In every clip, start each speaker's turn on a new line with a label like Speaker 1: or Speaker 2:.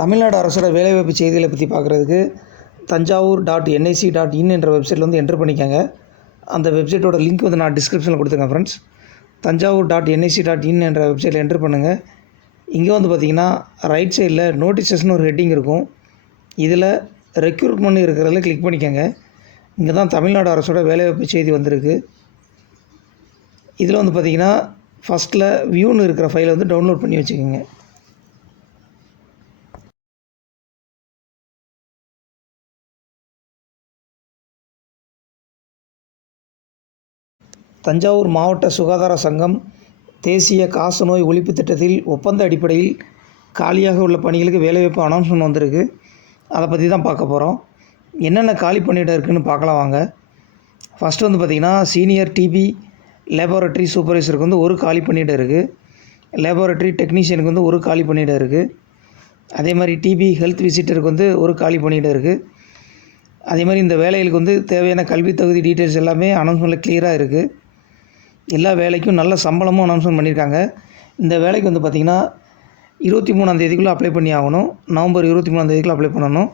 Speaker 1: தமிழ்நாடு அரசோட வேலைவாய்ப்பு செய்திகளை பற்றி பார்க்குறதுக்கு Thanjavur dot NIC dot in என்ற வெப்சைட்டில் வந்து என்ட்ரு பண்ணிக்கோங்க. அந்த வெப்சைட்டோட லிங்க் வந்து நான் டிஸ்கிரிப்ஷனில் கொடுத்துருக்கேன் friends Thanjavur dot NIC dot in என்ற வெப்சைட்டில் என்ட்ரு பண்ணுங்கள் இங்கே வந்து பார்த்தீங்கன்னா ரைட் சைடில் நோட்டிசஸ்னு ஒரு ஹெட்டிங் இருக்கும். இதில் ரெக்ரூட்மெண்ட் இருக்கிறதுல கிளிக் பண்ணிக்கோங்க. இங்கே தான் தமிழ்நாடு அரசோட வேலைவாய்ப்பு செய்தி வந்திருக்கு. இதில் வந்து பார்த்தீங்கன்னா ஃபஸ்ட்டில் வியூன்னு இருக்கிற ஃபைலை வந்து டவுன்லோட் பண்ணி வச்சுக்கோங்க. தஞ்சாவூர் மாவட்ட சுகாதார சங்கம் தேசிய காசநோய் ஒழிப்பு திட்டத்தில் ஒப்பந்த அடிப்படையில் காலியாக உள்ள பணிகளுக்கு வேலைவாய்ப்பு அனௌன்ஸ்மெண்ட் வந்திருக்கு. அதை பற்றி தான் பார்க்க போகிறோம் என்னென்ன காலி பணியிடம் இருக்குதுன்னு பார்க்கலாம் வாங்க. ஃபஸ்ட்டு வந்து பார்த்திங்கன்னா சீனியர் டிபி லேபார்ட்டரி சூப்பர்வைசருக்கு வந்து ஒரு காலி பணியிடம் இருக்குது லேபார்ட்டரி டெக்னீஷியனுக்கு வந்து ஒரு காலி பணியிடம் இருக்குது அதே மாதிரி டிபி ஹெல்த் விசிட்டருக்கு வந்து ஒரு காலி பணியிடம் இருக்குது அதே மாதிரி இந்த வேலைகளுக்கு வந்து தேவையான கல்வி தகுதி டீட்டெயில்ஸ் எல்லாமே அனௌன்ஸ்மெண்ட்டில் கிளியராக இருக்குது எல்லா வேலைக்கும் நல்ல சம்பளமும் அனௌன்ஸ்மெண்ட் பண்ணியிருக்காங்க. இந்த வேலைக்கு வந்து பார்த்திங்கன்னா இருபத்தி மூணாம் தேதிக்குள்ளே அப்ளை பண்ணி ஆகணும். நவம்பர் இருபத்தி மூணாம் தேதிக்குள்ளே அப்ளை பண்ணணும்.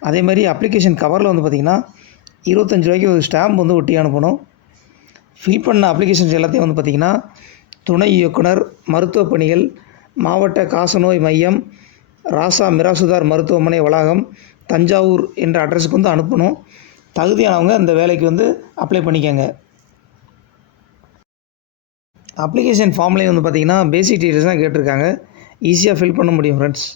Speaker 1: அதே மாதிரி அப்ளிகேஷன் கவரில் வந்து பார்த்திங்கன்னா இருபத்தஞ்சி ரூபாய்க்கு ஒரு ஸ்டாம்ப் வந்து ஒட்டி அனுப்பணும். ஃபில் பண்ண அப்ளிகேஷன்ஸ் எல்லாத்தையும் வந்து பார்த்திங்கன்னா துணை இயக்குனர் மருத்துவ பணிகள் மாவட்ட காசநோய் மையம் ராசா மிராசுதார் மருத்துவமனை வளாகம் தஞ்சாவூர் என்ற அட்ரஸுக்கு வந்து அனுப்பணும். தகுதியானவங்க இந்த வேலைக்கு வந்து அப்ளை பண்ணிக்கோங்க. அப்ளிகேஷன் ஃபார்ம்லேயும் வந்து பார்த்திங்கன்னா பேசிக் டீட்டெயில்ஸ் தான் கேட்டிருக்காங்க. ஈஸியாக ஃபில் பண்ண முடியும் ஃப்ரெண்ட்ஸ்